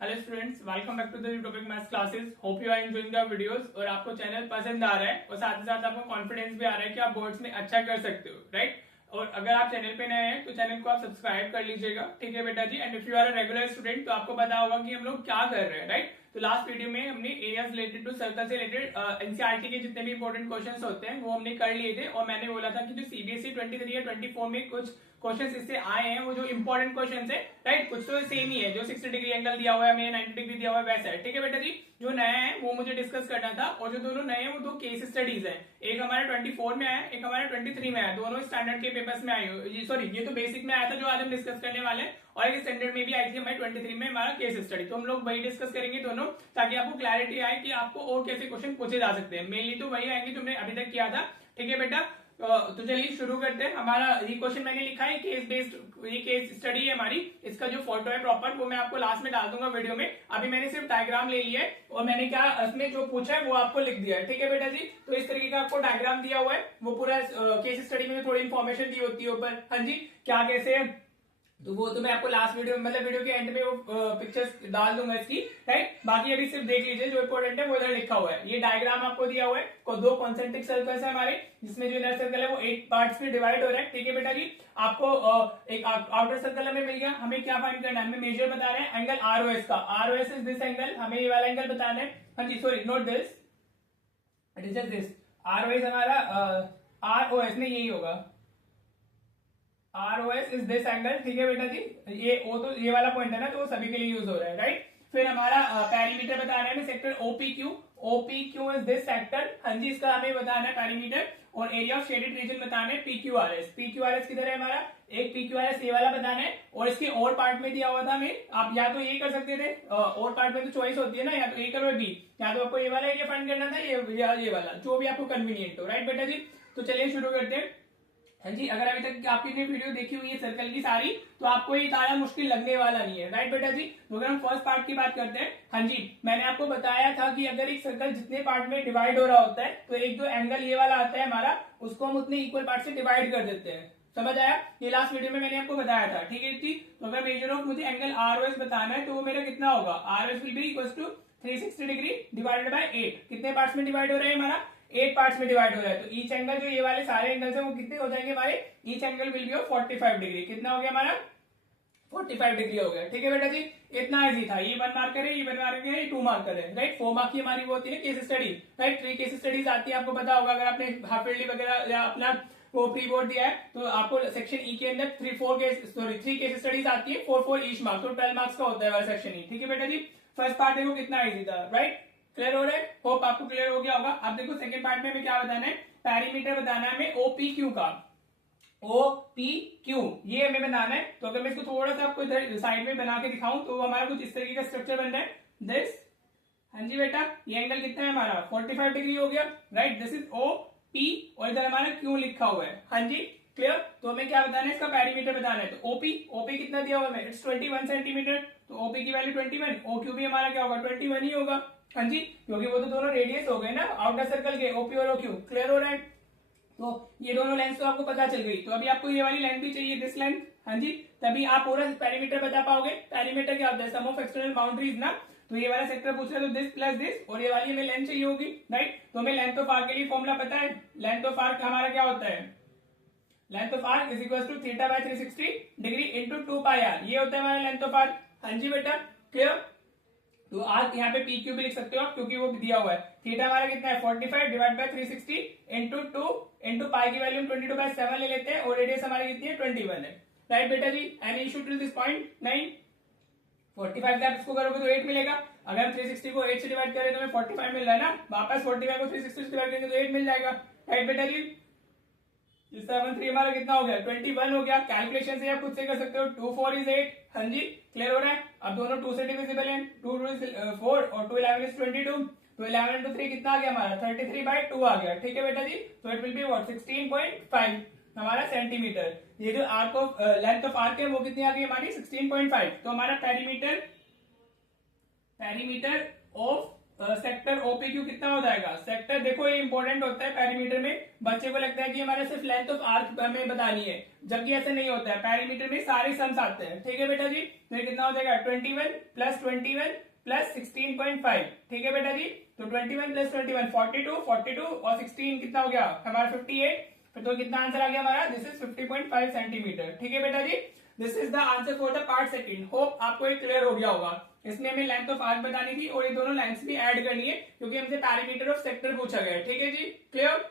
Hello students, welcome back to the Utopic maths classes. Hope you are enjoying the videos और आपको channel पसंद आ रहा है और साथ ही साथ आपको कॉन्फिडेंस भी आ रहा है कि आप बोर्ड्स में अच्छा कर सकते हो, राइट। और अगर आप चैनल पे नए हैं तो चैनल को आप सब्सक्राइब कर लीजिएगा, ठीक है बेटा जी। And if you are a regular student तो आपको पता होगा कि हम लोग क्या कर रहे हैं, राइट। तो लास्ट वीडियो में हमने एरियाज रिलेटेड टू सर्कल से रिलेटेड एनसीईआरटी के जितने भी इंपॉर्टेंट क्वेश्चंस होते हैं वो हमने कर लिए थे। और मैंने बोला था कि जो सीबीएसई 23 या 24 में कुछ क्वेश्चंस इससे आए हैं वो जो इंपॉर्टेंट क्वेश्चंस है, राइट। कुछ तो सेम ही है, जो 60 डिग्री एंगल दिया हुआ है, हमें 90 डिग्री दिया हुआ है, वैसा है, ठीक है बेटा जी। जो नया है वो मुझे डिस्कस करना था। और जो दोनों नए हैं वो दो केस स्टडीज है, एक हमारे 24 में आया, एक हमारे 23 में आया। दोनों स्टैंडर्ड के पेपर्स में आई, सॉरी ये तो बेसिक में आया था जो आज हम डिस्कस करने वाले हैं, और एक स्टैंडर्ड में भी आई थी हमारे 23 में हमारा केस स्टडी। तो हम लोग वही डिस्कस करेंगे दोनों, ताकि आपको क्लैरिटी आए कि आपको और कैसे क्वेश्चन पूछे जा सकते हैं। मेनली तो वही आएंगे जो हमने अभी तक किया था, ठीक है बेटा। तो चलिए शुरू करते हैं। हमारा ये क्वेश्चन मैंने लिखा है केस बेस्ड, ये केस स्टडी है हमारी। इसका जो फोटो है प्रॉपर वो मैं आपको लास्ट में डाल दूंगा वीडियो में। अभी मैंने सिर्फ डायग्राम ले लिया है और मैंने क्या इसमें जो पूछा है वो आपको लिख दिया है, ठीक है बेटा जी। तो इस तरीके का आपको डायग्राम दिया हुआ है, वो पूरा केस स्टडी में थोड़ी इन्फॉर्मेशन दी होती है ऊपर, हाँ जी, क्या कैसे है। तो वो तो मैं आपको लास्ट वीडियो मतलब वीडियो के एंड में वो पिक्चर्स डाल दूंगा इसकी, राइट। बाकी अभी सिर्फ देख लीजिए जो इंपॉर्टेंट है वो इधर लिखा हुआ है। ये डायग्राम आपको दिया हुआ है को दो कॉन्सेंट्रिक सर्कल्स है हमारे, जिसमें जो इनर सर्कल है वो 8 पार्ट्स में डिवाइड हो रहा है, ठीक है बेटा जी। आपको एक आउटर सर्कल हमें मिल गया। हमें क्या फाइंड करना है, हमें मेजर बता रहे हैं एंगल आरओएस का। आरओएस इज दिस एंगल, हमें ये वाला एंगल बताना है, हाँ जी, sorry not this, it is just this. ROS हमारा आरओएस में यही होगा, ROS इज दिस एंगल, ठीक है बेटा जी। ये वो तो ये वाला पॉइंट है ना, तो वो सभी के लिए यूज हो रहा है, राइट। फिर हमारा पेरीमीटर बताना है हमें, sector OPQ। OPQ is this sector, हाँ जी, इसका हमें बताना है पेरीमीटर। और एरिया ऑफ शेडेड रीजन बताना है PQRS। PQRS किधर है हमारा, एक PQRS ये वाला बताना है। और इसके और पार्ट में दिया हुआ था हमें, आप या तो ये कर सकते थे, और पार्ट में तो चॉइस होती है ना, या तो A करो B, या तो आपको ये वाला एरिया फाइंड करना था, ये वाला, जो भी आपको कन्वीनियंट हो, राइट बेटा जी। तो चलिए शुरू करते हैं, हाँ जी। अगर अभी तक आपने वीडियो देखी हुई है सर्कल की सारी, तो आपको ये तारा मुश्किल लगने वाला नहीं है, राइट बेटा जी। तो अगर हम फर्स्ट पार्ट की बात करते हैं, हाँ जी, मैंने आपको बताया था कि अगर एक सर्कल जितने पार्ट में डिवाइड हो रहा होता है तो एक जो एंगल ये वाला आता है हमारा, उसको हम उतने इक्वल पार्ट से डिवाइड कर देते हैं। समझ आया, ये लास्ट वीडियो में मैंने आपको बताया था, ठीक है जी। तो अगर मेजर ऑफ मुझे एंगल ROS बताना है तो वो मेरा कितना होगा, ROS will be equal to 360 degree divided by 8। कितने पार्ट्स में डिवाइड हो रहा है हमारा, 8 पार्ट्स में डिवाइड हो रहा है। तो ईच एंगल जो ये वाले सारे एंगल्स हैं वो कितने हो जाएंगे हमारे, each angle will be of 45 degree. कितना हो गया हमारा, 45 डिग्री हो गया, ठीक है बेटा जी। इतना इजी था। ये 1 मार्कर है, ये 1 मार्कर है, ये 2 मार्कर है, राइट। 4 मार्क की हमारी वो होती है ना case study, right. 3 case studies आती है, आपको पता होगा अगर आपने हाफ ईयरली वगैरह या अपना वो प्री बोर्ड दिया है तो आपको सेक्शन ई के अंदर 3 केस स्टडीज आती है, 4 ईच मार्क, तो 12 मार्क्स का होता है वाला सेक्शन ई, ठीक है बेटा जी। फर्स्ट पार्ट देखो कितना इजी था, राइट। क्लियर हो रहा है, होप आपको क्लियर हो गया होगा। अब देखो सेकंड पार्ट में हमें क्या बताना है, पेरीमीटर बताना है हमें OPQ का। OPQ ये हमें बनाना है। तो अगर मैं इसको थोड़ा सा आपको इधर साइड में बना के दिखाऊं तो हमारा कुछ इस तरीके का स्ट्रक्चर बन रहा है, दिस, हाँ जी बेटा। ये एंगल कितना है हमारा, 45 डिग्री हो गया, राइट। दिस इज OP और इधर हमारा Q लिखा हुआ है, हाँ जी, क्लियर। तो हमें क्या बताना है, इसका पेरीमीटर बताना है। तो OP कितना दिया हुआ है, इट्स 21 सेंटीमीटर। तो OP की वैल्यू 21, OQ भी हमारा क्या होगा, 21 ही होगा, हाँ जी, क्योंकि वो तो दोनों रेडियस हो गए ना आउटर सर्कल के, OP और OQ। क्लियर हो रहा है। तो ये दोनों लेंथ तो आपको पता चल गई। तो अभी आपको ये वाली लेंथ भी चाहिए, दिस लेंथ, हाँ जी, तभी आप पूरा पेरीमीटर बता पाओगे। पेरीमीटर क्या होता है, सम ऑफ एक्सटर्नल बाउंड्रीज ना। तो ये वाला सेक्टर पूछ रहा है तो दिस प्लस दिस, और ये वाली हमें लेंथ चाहिए होगी, राइट। तो हमें लेंथ ऑफ आर्क के लिए फॉर्मूला पता है। लेंथ ऑफ आर्क हमारा क्या होता है, length of arc is equal to theta by 360 degree into 2 pi r, ये होता है हमारा लेंथ ऑफ आर्क, हाँ जी बेटा, क्लियर। तो आप यहाँ पे PQ भी लिख सकते हो आप, क्योंकि वो दिया हुआ है। थीटा हमारा कितना है, 45 divide by 360 into 2 into pi की वैल्यू 22/7 ले लेते हैं, और रेडियस हमारी कितनी है, 21 है, राइट बेटा जी। Any issue till this point, नहीं। 45 से आप इसको करोगे तो 8 मिलेगा। अगर हम 360 को 8 से डिवाइड करें तो हमें 45 मिल रहा है ना, वापस 45 को 360 से डिवाइड करेंगे तो 8 मिल जाएगा, राइट बेटा जी। 7 3 हमारा कितना हो गया, 21 हो गया। कैलकुलेशन से आप खुद से कर सकते हो, 2 4 इज 8, हाँ जी, क्लियर हो रहा है। अब दोनों 2 से डिविजिबल हैं, 2 2 इज 4 और 2 11 इज 22। तो 11 इंटू 3 कितना आ गया हमारा, 33/2 आ गया, ठीक है बेटा जी। तो इट विल बी व्हाट, 16.5 हमारा सेंटीमीटर। ये जो arc of length of arc है वो कितनी आ गई हमारी, 16.5। तो हमारा पेरीमीटर ऑफ सेक्टर ओपीक्यू कितना हो जाएगा? सेक्टर देखो ये इंपॉर्टेंट होता है पेरीमीटर में, बच्चे को लगता है कि हमारा सिर्फ लेंथ ऑफ आर्क हमें बतानी है, जबकि ऐसे नहीं होता है। पेरीमीटर में सारे सम्स आते हैं, ठीक है बेटा जी। तो ये कितना हो जाएगा? 21 प्लस 21 प्लस 16.5, ठीक है बेटा जी। तो 21 प्लस 21 42 और 16 कितना हो गया हमारा? 58। फिर तो कितना आंसर आ गया हमारा? दिस इज 50.5 सेंटीमीटर, ठीक है बेटा जी। This is the answer for the part second. Hope आपको ये क्लियर हो गया होगा। इसमें हमें लेंथ ऑफ आर्क बतानी थी और ये दोनों लाइंस भी ऐड करनी है, क्योंकि हमसे पैरामीटर ऑफ सेक्टर पूछा गया है, ठीक है जी। क्लियर?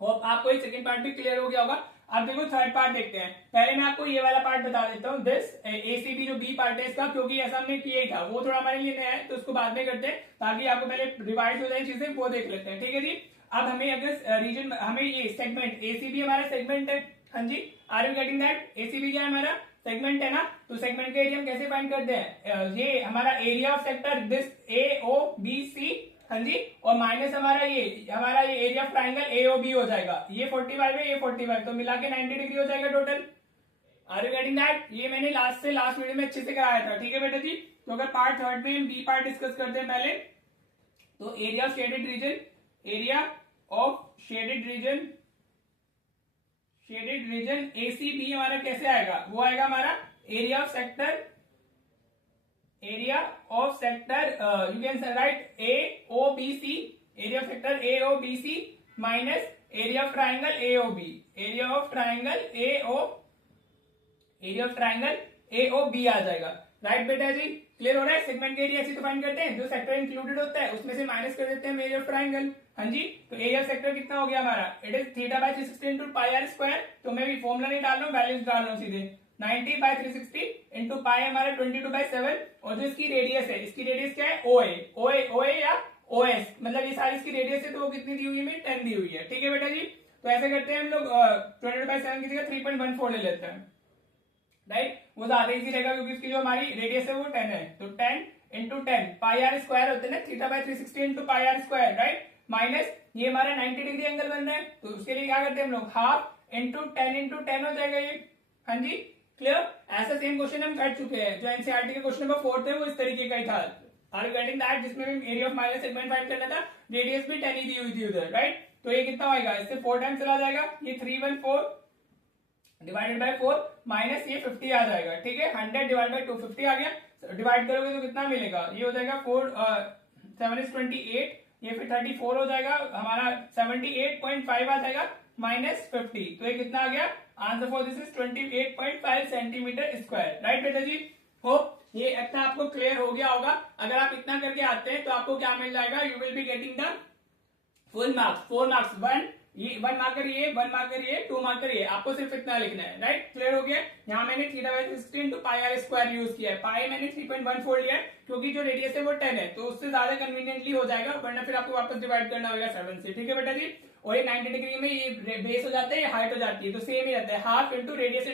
होप आपको ये सेकंड पार्ट भी क्लियर हो गया होगा। अब देखो थर्ड पार्ट देखते हैं। पहले मैं आपको ये वाला पार्ट बता देता हूँ, दिस एसीबी जो बी पार्ट है इसका, क्योंकि ऐसा हमने किया ही था, वो थोड़ा हमारे लिए नया है तो उसको बाद में करते हैं, ताकि आपको पहले रिवाइज हो जाए चीजें, वो देख लेते हैं, ठीक है जी। अब हमें अगर रीजन, हमें ये सेगमेंट एसीबी हमारा सेगमेंट है, हाँ जी, are you getting that? ACB क्या है हमारा? सेगमेंट है ना। तो सेगमेंट का एरिया हम कैसे फाइंड करते हैं? ये हमारा area of sector this A O B C, हाँ जी, और माइनस हमारा ये एरिया ऑफ ट्राइंगल एओबी हो जाएगा। ये 45 है, ये 45, तो मिला के 90 डिग्री हो जाएगा total. Are you getting that? ये मैंने लास्ट वीडियो में अच्छे से कराया था, ठीक है बेटा जी। तो अगर पार्ट थर्ड में हम बी पार्ट डिस्कस करते हैं पहले, तो area of shaded region, area of shaded region ACB हमारा कैसे आएगा? वो आएगा हमारा area of sector you can write AOBC, area of sector AOBC minus area of triangle AOB, area of triangle AOB आ जाएगा, राइट बेटा जी। क्लियर हो रहा है? सेगमेंट का एरिया ऐसे तो फाइंड करते हैं, जो सेक्टर इंक्लूडेड होता है उसमें से माइनस कर देते हैं एरिया ऑफ ट्राइंगल, हाँ जी। तो एरिया ऑफ सेक्टर कितना हो गया हमारा? It is θ/360 into pi r square. तो मैं भी फॉर्मुला नहीं डाल रहा हूँ, वैल्यूज डाल रहा हूँ सीधे। 90/360 इंटू पाई हमारा 22/7, और जो इसकी रेडियस है, इसकी रेडियस क्या है? OA या OS, मतलब ये सारी इसकी रेडियस है, तो वो कितनी दी हुई है? 10 दी हुई है, ठीक है बेटा जी। तो ऐसे करते हैं हम लोग 22/7 की जगह 3.14 ले लेते हैं, राइट। वो ज्यादा इजी रहेगा, क्योंकि इसकी जो हमारी रेडियस है वो 10 है। तो 10 इंटू 10 पाई आर स्क्वायर होते हैं ना, θ/360 into pi r square, right. Minus ये हमारा 90 डिग्री एंगल बन रहा है, तो उसके लिए क्या करते हैं हम लोग? हाफ इंटू 10 हो जाएगा ये, हाँ जी। क्लियर? ऐसा सेम क्वेश्चन हम कर चुके हैं, जो एनसीईआरटी के क्वेश्चन नंबर 4 थे वो इस तरीके का ही था। Are you getting that? जिसमें भी area of minus segment find करना था, रेडियस भी 10 ही दी हुई थी उधर, राइट। तो ये कितना होगा? इससे 4 टाइम चला जाएगा, ये 314 डिवाइडेड बाय 4 माइनस ये 50 आ जाएगा, ठीक है। 100 डिवाइड बाय 250 आ गया। डिवाइड करोगे तो कितना मिलेगा? ये हो जाएगा 7 is 28, ये फिर 34 हो जाएगा हमारा, 78.5 आ जाएगा माइनस 50। तो ये कितना आ गया? Answer for this is 28.5 centimetre square, right बेटा जी। होप ये इतना आपको क्लियर हो गया होगा। अगर आप इतना करके आते हैं तो आपको क्या मिल जाएगा? You will be getting the full marks, 4 marks, 1 marker ये, 1 मार्कर ये, 2 मार्कर ये, आपको सिर्फ इतना लिखना है, राइट। क्लियर हो गया? यहाँ मैंने θ/360 into pi r square use किया है, पाई मैंने 3.14 लिया है, क्योंकि जो रेडियस है वो 10 है, तो उससे ज्यादा कन्वीनियंटली हो जाएगा, वरना फिर आपको वापस डिवाइड करना होगा 7 से, ठीक है बेटा जी। और ये 90 डिग्री में ये बेस हो जाता है, ये हाइट हो जाती है, तो सेम ही रहता है, हाफ इंटू रेडियस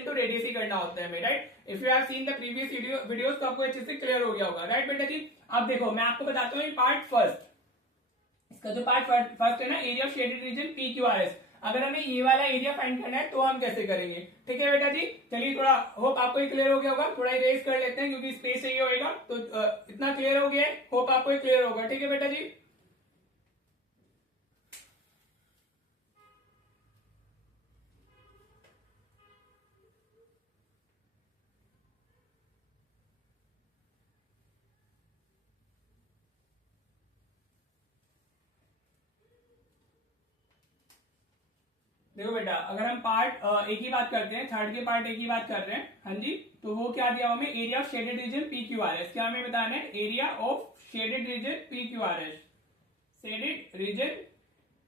ही करना होता है हमें, right. If you have seen the previous videos तो आपको अच्छे से क्लियर हो गया होगा, राइट बेटा जी। अब देखो मैं आपको बताता हूँ पार्ट फर्स्ट, इसका जो पार्ट फर्स्ट है ना, area of shaded region PQRS। अगर हमें ये वाला एरिया फाइंड करना है तो हम कैसे करेंगे? ठीक है बेटा जी। चलिए थोड़ा होप आपको ये क्लियर हो गया होगा, थोड़ा इरेज कर लेते हैं क्योंकि स्पेस चाहिए होगा, तो इतना क्लियर हो गया है, होप आपको ये क्लियर होगा। ठीक है बेटा जी। देखो बेटा, अगर हम पार्ट एक ही बात करते हैं, थर्ड के पार्ट एक ही बात कर रहे हैं, हाँ जी, तो वो क्या दिया हमें? Area of shaded region PQRS। क्या हमें बताना है? Area of shaded region PQRS, shaded region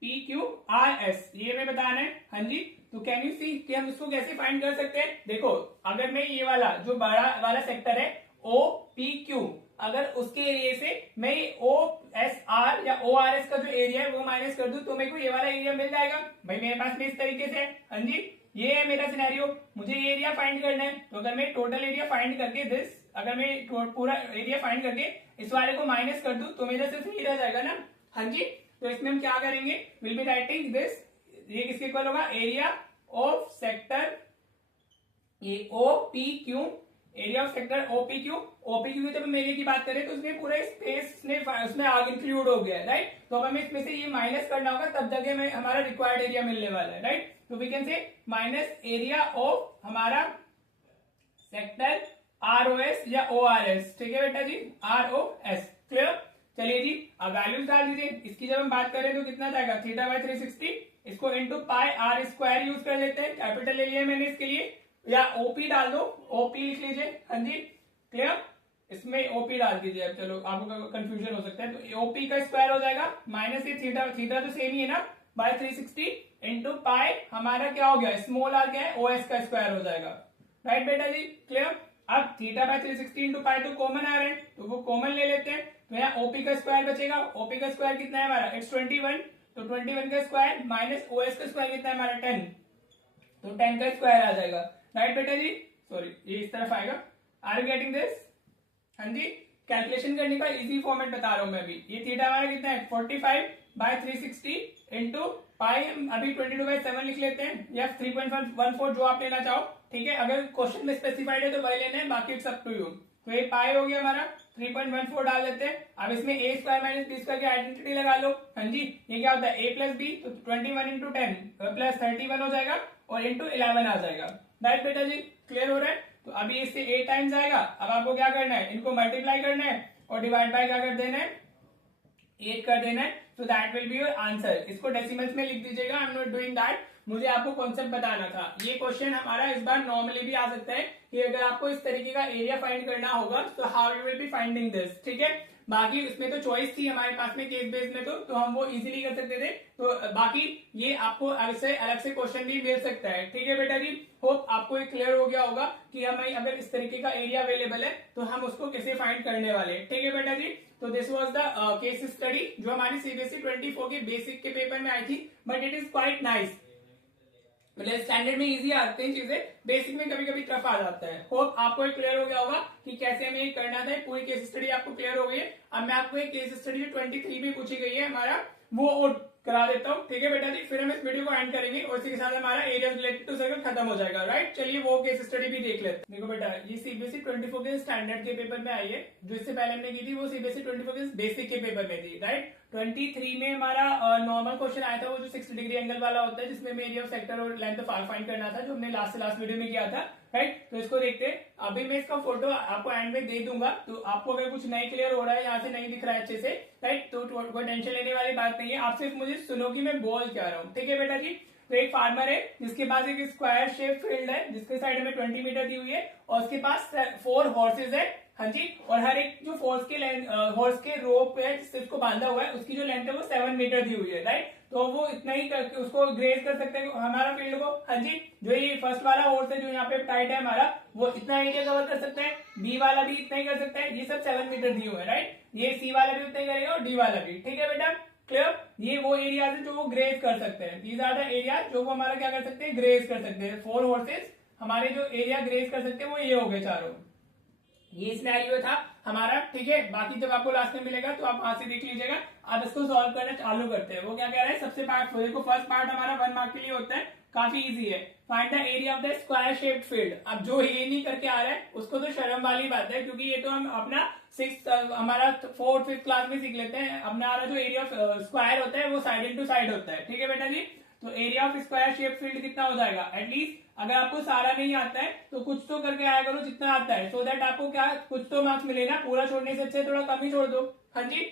PQRS, ये हमें बताना है, हाँ जी। तो कैन यू सी कि हम इसको कैसे फाइंड कर सकते हैं? देखो, अगर मैं ये वाला जो बड़ा वाला सेक्टर है OPQ, अगर उसके एरिया से मैं OSR या ORS का जो एरिया है वो माइनस कर दूं तो मेरे को ये वाला एरिया मिल जाएगा। भाई मेरे पास में इस तरीके से, हाँ जी, ये है मेरा सिनेरियो, मुझे ये एरिया फाइंड करना है। तो अगर मैं टोटल एरिया फाइंड करके अगर मैं पूरा एरिया फाइंड करके इस वाले को माइनस कर दूं तो मेरा सिर्फ ये रह जाएगा ना, हाँ जी। तो इसमें हम क्या करेंगे? विल बी राइटिंग दिस, ये किसके इक्वल होगा? एरिया ऑफ सेक्टर ये OPQ area of sector OPQ, OPQ जब हम एरिया की बात करें तो उसमें पूरा स्पेस उसमें आग इंक्लूड हो गया है, राइट। तो अब हमें इसमें से ये माइनस करना होगा, तब जाके हमें हमारा रिक्वायर्ड एरिया मिलने वाला है, राइट। तो we can say minus area of हमारा सेक्टर आरओएस या ओआरएस, ठीक है बेटा जी, आरओएस, क्लियर। चलिए जी अब वैल्यूज डाल दीजिए। इसकी जब हम बात करें तो कितना जाएगा, थीटा बाय 360, इसको into pi r square use कर लेते हैं, कैपिटल ले लिया मैंने इसके लिए, या ओपी डाल दो, ओपी लिख लीजिए, हाँ जी, क्लियर। इसमें ओपी डाल दीजिए, अब चलो आपको कंफ्यूजन हो सकता है, तो ओपी का स्क्वायर हो जाएगा माइनस ये थीटा, थीटा तो सेम ही है ना, बाय 360 इंटू पाई हमारा क्या हो गया, स्मॉल आर क्या है, ओएस का स्क्वायर हो जाएगा, राइट बेटा जी, क्लियर। अब थीटा बाय 360 इंटू पाई तो कॉमन आ रहे हैं, तो वो कॉमन ले लेते हैं, तो यहाँ ओपी का स्क्वायर बचेगा, ओपी का स्क्वायर कितना है हमारा, इट्स 21, तो 21 का स्क्वायर माइनस ओएस का स्क्वायर कितना है हमारा 10, तो 10 का स्क्वायर आ जाएगा, राइट बेटा जी, सॉरी ये इस तरफ आएगा, आर यू गेटिंग दिस, हाँ जी। कैलकुलेशन करने का इजी फॉर्मेट बता रहा हूं मैं अभी। ये थीटा हमारा कितना है 45 बाय 360 इंटू पाई, हम अभी 22/7 लिख लेते हैं, या 3.14 जो आप लेना चाहो, ठीक है। अगर क्वेश्चन में स्पेसिफाइड है तो वही लेना है, बाकी इट्स अप टू यू। तो ये पाई हो गया हमारा, 3.14 डाल देते हैं। अब इसमें ए स्क्वायर माइनस बी स्क्वायर की आइडेंटिटी लगा लो, हाँ जी। ये क्या होता है, ए प्लस बी, तो 21 इंटू 10 प्लस 31 हो जाएगा, और इंटू 11 आ जाएगा, राइट बेटा जी, क्लियर हो रहा है। तो अभी इससे 8 टाइम्स आएगा, अब आपको क्या करना है, इनको मल्टीप्लाई करना है और डिवाइड बाय क्या कर देना है, 8 कर देना है, so that will be your answer. इसको डेसिमल्स में लिख दीजिएगा, I am not doing that, मुझे आपको कॉन्सेप्ट बताना था। ये क्वेश्चन हमारा इस बार नॉर्मली भी आ सकता है कि अगर आपको इस तरीके का एरिया फाइंड करना होगा तो how you will be finding this, ठीक है। बाकी उसमें तो चॉइस थी हमारे पास में केस बेस में, तो हम वो इजीली कर सकते थे। तो बाकी ये आपको अलग से क्वेश्चन भी मिल सकता है, ठीक है बेटा जी। होप आपको ये क्लियर हो गया होगा कि हमें अगर इस तरीके का एरिया अवेलेबल है तो हम उसको कैसे फाइंड करने वाले, ठीक है बेटा जी। तो this was the case study जो हमारी सीबीएसई 24 के बेसिक के पेपर में आई थी, but it is quite nice. मतलब स्टैंडर्ड में इजी आते हैं चीजें, बेसिक में कभी कभी टफ आ जाता है। होप आपको क्लियर हो गया होगा कि कैसे हमें करना था। पूरी केस स्टडी आपको क्लियर हो गई है। अब मैं आपको एक केस स्टडी जो 23 में पूछी गई है हमारा, वो करा देता हूँ, ठीक है बेटा जी। फिर हम इस वीडियो को एंड करेंगे और इसी के साथ हमारा एरिया रिलेटेड टू सर्कल खत्म हो जाएगा, राइट। चलिए वो केस स्टडी भी देख लेते हैं। देखो बेटा, ये सीबीएसई 24 के स्टैंडर्ड के पेपर में आई है, जो इससे पहले हमने की थी वो सीबीएसई 24 के बेसिक के पेपर में थी, राइट। 23 में हमारा नॉर्मल क्वेश्चन आया था, वो जो 60 डिग्री एंगल वाला होता है, जिसमें एरिया ऑफ सेक्टर और लेंथ ऑफ आर्क फाइंड करना था, जो हमने लास्ट वीडियो में किया था, राइट। तो इसको देखते हैं। अभी मैं इसका फोटो आपको एंड में दे दूंगा, तो आपको अगर कुछ नहीं क्लियर हो रहा है, यहाँ से नहीं दिख रहा है अच्छे से, राइट, तो कोई टेंशन लेने वाली बात नहीं है। आप सिर्फ मुझे सुनो कि मैं बोल क्या रहा हूँ, ठीक है बेटा जी। तो एक फार्मर है जिसके पास एक स्क्वायर शेप फील्ड है, जिसके साइड में 20 मीटर दी हुई है, और उसके पास 4 हॉर्सेज है, हाँ जी। और हर एक जो हॉर्स के रोप है जिससे उसको बांधा हुआ है, उसकी जो लेंथ है वो 7 मीटर दी हुई है, राइट। तो वो इतना ही करके उसको ग्रेज कर सकते हैं हमारा फील्ड को, हाँ जी। जो ये फर्स्ट वाला हॉर्स है जो यहाँ पे टाइट है हमारा, वो इतना एरिया कवर कर सकते हैं, बी वाला भी इतना ही कर सकता है, ये सब 7 मीटर दिए हुए है, राइट। ये सी वाला भी उतना ही करेगा और डी वाला भी, ठीक है बेटा, क्लियर। ये वो एरिया है जो वो ग्रेज कर सकते हैं, दीज आर द एरिया जो वो हमारा क्या कर सकते हैं, ग्रेज कर सकते हैं। 4 हॉर्सेज हमारे जो एरिया ग्रेज कर सकते हैं वो ये हो गए चारों। ये सिनेरियो था हमारा, ठीक है। बाकी जब आपको लास्ट में मिलेगा तो आप वहां से देख लीजिएगा। अब इसको सॉल्व करना चालू करते हैं। वो क्या कह रहा है, सबसे देखो फर्स्ट पार्ट हमारा 1 मार्क के लिए होता है, काफी इजी है। Find the area of the square shaped field. अब जो ये नहीं करके आ रहा है उसको तो शर्म वाली बात है, क्योंकि ये तो हम अपना 6th हमारा 4th 5th क्लास में सीख लेते हैं। हमारा जो एरिया ऑफ स्क्वायर होता है वो साइड इनटू साइड होता है, ठीक है बेटा जी। तो area of square shape field कितना हो जाएगा, एटलीस्ट अगर आपको सारा नहीं आता है तो कुछ तो करके आया करो जितना आता है, सो दैट आपको क्या कुछ तो मार्क्स मिले ना। पूरा छोड़ने से अच्छे थोड़ा कम ही छोड़ दो, हाँ जी।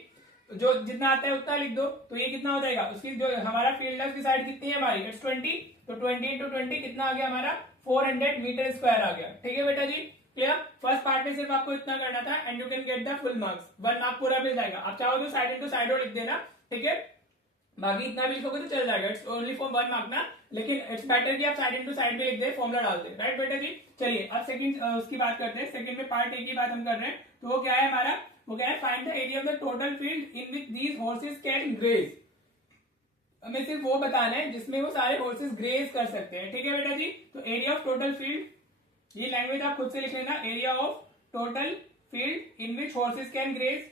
जो जितना आता है उतना लिख दो। तो ये कितना हो जाएगा, उसकी जो हमारा फील्ड है उसकी साइड कितनी है हमारी, इट्स 20, तो 20 इंटू 20 कितना आ गया हमारा, 400 मीटर स्क्वायर आ गया, ठीक है बेटा जी, क्लियर। फर्स्ट पार्ट में सिर्फ आपको इतना करना था and you can get the full marks, 1 mark पूरा मिल जाएगा। आप चाहो तो साइड इंटू साइड लिख देना, ठीक है। बाकी इतना भी लिखोगे तो चल जाएगा, इट्स ओनली फॉर 1 मार्क ना, लेकिन इट्स बेटर कि आप साइड इनटू साइड में लिख दे, फॉर्मुला डाल दे, राइट बेटा जी। चलिए अब सेकंड उसकी बात करते हैं। सेकंड में पार्ट ए की बात हम कर रहे हैं, तो वो क्या है हमारा, वो क्या है, find the area of the total field in which these horses can graze. हमें सिर्फ वो बताना है जिसमें वो सारे हॉर्सेस ग्रेज कर सकते हैं, ठीक है बेटा जी। तो एरिया ऑफ टोटल फील्ड, ये लैंग्वेज आप खुद से लिख लेना, area of total field in which horses can graze,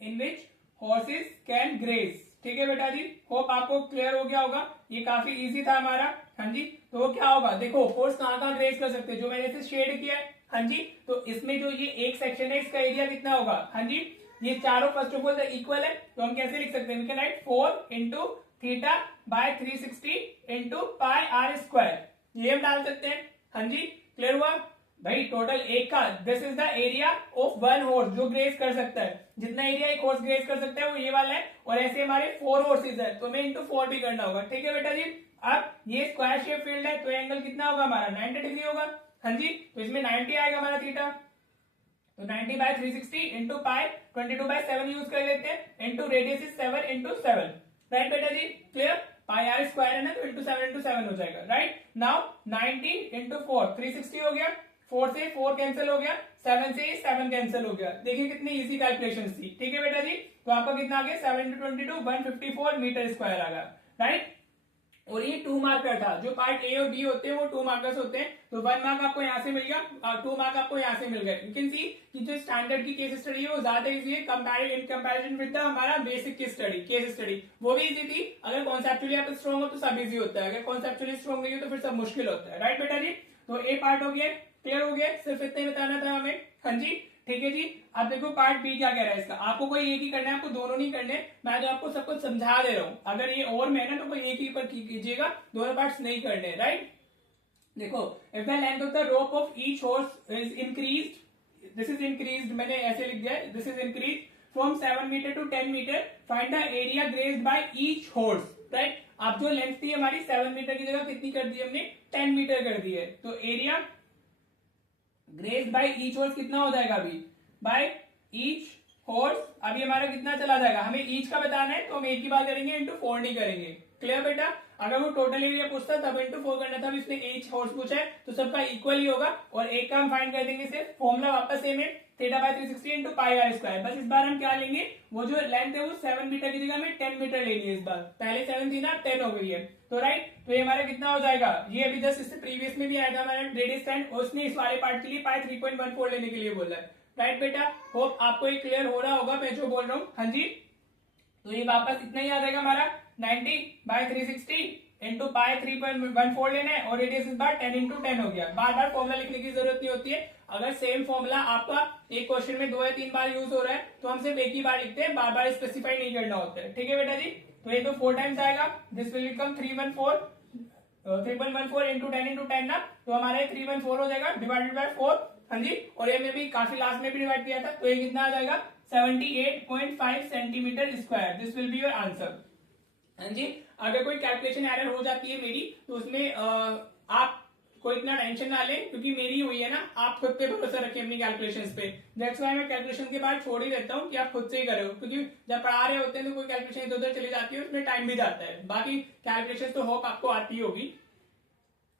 in which horses can graze, ठीक है बेटा जी। होप आपको क्लियर हो गया होगा, ये काफी इजी था हमारा, हाँ जी। तो वो क्या होगा, देखो हॉर्स कहाँ ग्रेज कर सकते हैं, जो मैंने इसे शेड किया है, हाँ जी, तो इसमें जो ये एक सेक्शन है इसका एरिया कितना होगा, हाँ जी, ये चारों फर्स्ट ऑफ ऑल इक्वल है, तो हम कैसे लिख सकते हैं, we can write 4 into theta by 360 into pi r square, ये हम डाल सकते हैं। हाँ जी, क्लियर हुआ भाई, टोटल एक का this is the area of one horse जो ग्रेज कर सकता है, जितना एरिया एक हॉर्स ग्रेज कर सकता है वो ये वाला है, और ऐसे हमारे 4 हॉर्सेज है तो हमें इंटू 4 भी करना होगा, ठीक है बेटा जी। अब ये स्क्वायर शेप फील्ड है तो एंगल कितना होगा हमारा 90 डिग्री होगा, हाँ जी, तो इसमें 90 आएगा हमारा थीटा, तो 90 बाय 360 इंटू पाई 22/7 यूज कर लेते हैं, into radius is 7 into 7, right बेटा जी, क्लियर, पाई आर स्क्वायर है ना तो इंटू 7 हो जाएगा, राइट। नाउ 90 इंटू 4 360 हो गया, 4 से 4 कैंसिल हो गया, 7 से 7 कैंसिल हो गया, देखिए कितनी इजी कैलकुलेशन थी, ठीक है बेटा जी। तो आपका कितना आ गया 7 इंटू 22 154 मीटर स्क्वायर आ गया, राइट। और ये 2 मार्कर था, जो पार्ट ए और बी होते हैं वो 2 मार्कर्स होते हैं, तो 1 मार्क आपको यहाँ से मिल गया और 2 मार्क आपको यहाँ से मिल गए। यू कैन सी कि जो स्टैंडर्ड की केस स्टडी है वो ज्यादा इजी है इन कंपैरिजन विद हमारा बेसिक की स्टडी, केस स्टडी वो भी इजी थी, अगर कॉन्सेप्चुअली आप स्ट्रॉन्ग हो तो सब इजी होता है, अगर कॉन्सेप्चुअली स्ट्रॉन्ग नहीं हो तो फिर सब मुश्किल होता है, राइट बेटा जी। तो ए पार्ट हो गया, क्लियर हो गया, सिर्फ इतना ही बताना था हमें, हाँ जी, ठीक है जी। अब देखो पार्ट बी क्या कह रहा है इसका, आपको कोई एक ही करना है, आपको दोनों नहीं करने, मैं तो आपको सब कुछ समझा दे रहा हूं, अगर ये और में ना तो कोई एक ही पर कीजिएगा, दोनों पार्ट्स नहीं करने, राइट। देखो if the length of the rope of each horse is increased, this is increased, मैंने ऐसे लिख दिया, this is increase from 7 metre to 10 metre, find the area grazed by each horse, right. अब जो length थी हमारी 7 metre की जगह कितनी कर दी हमने 10 मीटर कर दी है, तो area grazed by each horse कितना हो जाएगा अभी, बाय ईच हॉर्स, अभी हमारा कितना चला जाएगा, हमें ईच का बताना है तो हम एक ही बात करेंगे, इंटू 4 नहीं करेंगे, क्लियर बेटा। अगर वो टोटल एरिया पूछता तब इंटू 4 करना था, इसने ईच हॉर्स पूछा है तो सबका इक्वल ही होगा, और एक का हम फाइंड कर देंगे सिर्फ, फॉर्मूला वापस सेम है, theta by 360 into pi r square, बस इस बार हम क्या लेंगे, वो जो लेंथ है वो 7 मीटर की जगह में 10 मीटर लेनी है इस बार, पहले 7 थी ना 10 हो गई है, तो राइट, तो ये हमारा कितना हो जाएगा, ये अभी जस्ट इससे प्रीवियस में भी आया था हमारा रेडियस 10, और उसने इस वाले पार्ट के लिए पाई 3.14 लेने के लिए बोला है, राइट बेटा। होप आपको ये क्लियर हो रहा होगा मैं जो बोल रहा हूँ, हाँ जी। तो ये वापस इतना ही आ जाएगा हमारा 90 बाय 360 इंटू पाई 3.14 लेना है, और रेडियस इस बार 10 इंटू 10 हो गया, बार बार फॉर्मुला लिखने की जरूरत नहीं होती है, अगर सेम फॉर्मुला आपका एक क्वेश्चन में 2 या 3 बार यूज हो रहा है तो हम सिर्फ एक ही बार लिखते हैं, बार बार स्पेसिफाई नहीं करना होता है, ठीक है बेटा जी। तो ये तो 4 टाइम्स आएगा, this will become 3.14 into 10 into 10 ना, तो हमारे 314 हो जाएगा डिवाइडेड बाय 4, हाँ जी, और ये में भी काफी लास्ट में भी डिवाइड किया था, तो ये कितना आ जाएगा 78.5 centimetre square, this will be your answer, हाँ जी। अगर कोई कैलकुलेशन एरर हो जाती है मेरी तो उसमें आप कोई इतना टेंशन ना ले, क्योंकि मेरी हुई है ना, आप खुद पे भरोसा रखिए अपनी कैलकुलेशंस पे, दैट्स व्हाई मैं कैलकुलेशन के बाद छोड़ ही देता हूँ कि आप खुद से ही करो, क्योंकि जब पढ़ा रहे होते हैं तो कोई कैलकुलेशन इधर उधर चली जाती है, उसमें टाइम भी जाता है, बाकी कैलकुलेशन तो होप आपको आती होगी,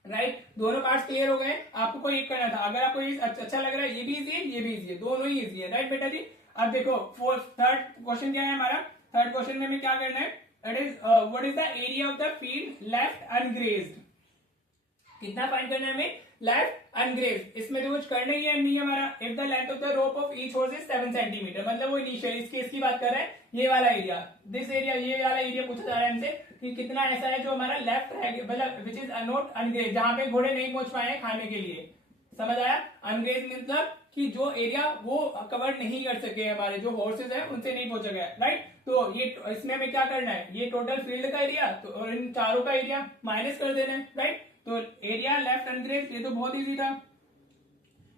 राइट। दोनों पार्ट्स क्लियर हो गए, आपको कोई एक करना था, अगर आपको ये अच्छा लग रहा है, ये भी इजी है ये भी इजी है, दोनों ही इजी है, राइट बेटा जी। अब देखो थर्ड क्वेश्चन क्या है हमारा, थर्ड क्वेश्चन में हमें क्या करना है, it is what is the area of the field left ungrazed, कितना फाइंड करना है हमें, लेफ्ट अनग्रेज्ड, इसमें तो कुछ करना ही है नहीं हमारा, if the length of the rope of each horse is 7 centimetre, मतलब वो इनिशियल इस केस की बात कर रहा है, ये वाला एरिया, दिस एरिया, ये वाला एरिया पूछा जा रहा है हमसे कि कितना ऐसा है जो हमारा लेफ्ट है, मतलब विच इज नॉट अनग्रेज्ड, जहां पे घोड़े नहीं पहुंच पाए खाने के लिए, समझ आया। अनग्रेज्ड मतलब कि जो एरिया वो कवर नहीं कर सके, हमारे जो हॉर्सेज है उनसे नहीं पहुंचा गया, राइट। तो ये इसमें हमें क्या करना है, ये टोटल फील्ड का एरिया तो और इन चारों का एरिया माइनस कर देना है, राइट। तो एरिया लेफ्ट अनग्रेज्ड, ये तो बहुत इजी था,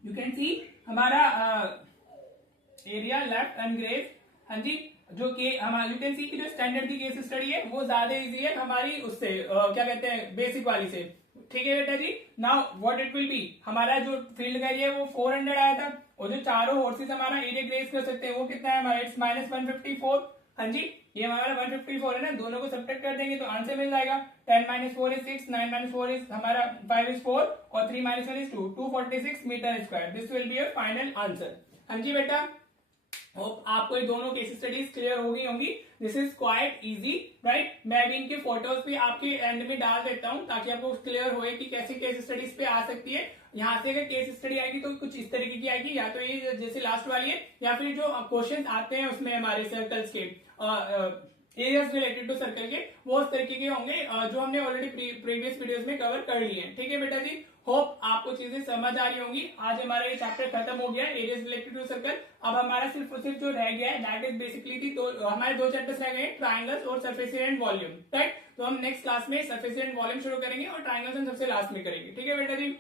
यू कैन सी हमारा एरिया लेफ्ट अनग्रेज्ड, हाँ जी, जो कि हमारा यू कैन सी की जो स्टैंडर्ड की केस स्टडी है वो ज्यादा इजी है हमारी उससे क्या कहते हैं बेसिक वाली से, ठीक है बेटा जी। Now what it will be, हमारा जो फील्ड का एरिया है वो 400 आया था, और जो चारों हॉर्सेस हमारा एरिया ग्रेस कर सकते हैं वो कितना है हमारा, इट्स माइनस 154, हाँ जी, ये हमारा 154 है ना, दोनों को सब्ट्रैक्ट कर देंगे तो आंसर मिल जाएगा, 10 - 4 इज 6, 9 - 4 इज हमारा 5 इज 4, और 3 - 1 is 2, 246 metre square, this will be your final answer, हाँ जी बेटा। होप आपको ये दोनों केस स्टडीज क्लियर हो गई होंगी, this is quite easy, right. मैं भी इनके फोटोज भी आपके एंड में डाल देता हूँ ताकि आपको क्लियर होए कि कैसे केस स्टडीज पे आ सकती है, यहाँ से अगर केस स्टडी आएगी तो कुछ इस तरीके की आएगी, या तो ये जैसे लास्ट वाली है, या फिर जो क्वेश्चन आते हैं उसमें हमारे सर्कल्स के एरियाज रिलेटेड टू सर्कल के, वो उस तरीके के होंगे जो हमने ऑलरेडी प्रीवियस वीडियोस में कवर कर लिए हैं, ठीक है बेटा जी। होप आपको चीजें समझ आ रही होंगी। आज हमारा ये चैप्टर खत्म हो गया एरियाज रिलेटेड टू सर्कल। अब हमारा सिर्फ और सिर्फ जो रह गया है दैट इज बेसिकली थी हमारे दो चैप्टर्स रह गए, ट्राइंगल्स और surface area and volume, right. तो हम नेक्स्ट क्लास में सरफेस एरिया एंड वॉल्यूम शुरू करेंगे और ट्राइंगल्स हम सबसे लास्ट में करेंगे, ठीक है बेटा जी।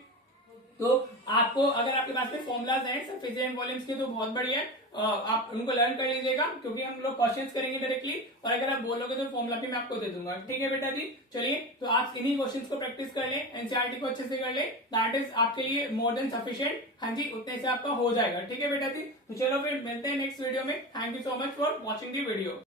तो आपको अगर आपके पास में फॉर्मुलाज हैं सरफेस एंड वॉल्यूम्स के तो बहुत बढ़िया है, आप उनको लर्न कर लीजिएगा क्योंकि हम लोग क्वेश्चंस करेंगे डायरेक्टली, और अगर आप बोलोगे तो फॉर्मुला भी मैं आपको दे दूंगा, ठीक है बेटा जी। चलिए तो आप इन्हीं क्वेश्चंस को प्रैक्टिस कर लें, एनसीईआरटी को अच्छे से कर लें, दैट इज आपके लिए मोर देन सफिशिएंट। हाँ जी, उतने से आपका हो जाएगा, ठीक है बेटा जी। तो चलो फिर मिलते हैं नेक्स्ट वीडियो में। Thank you so much for watching the video.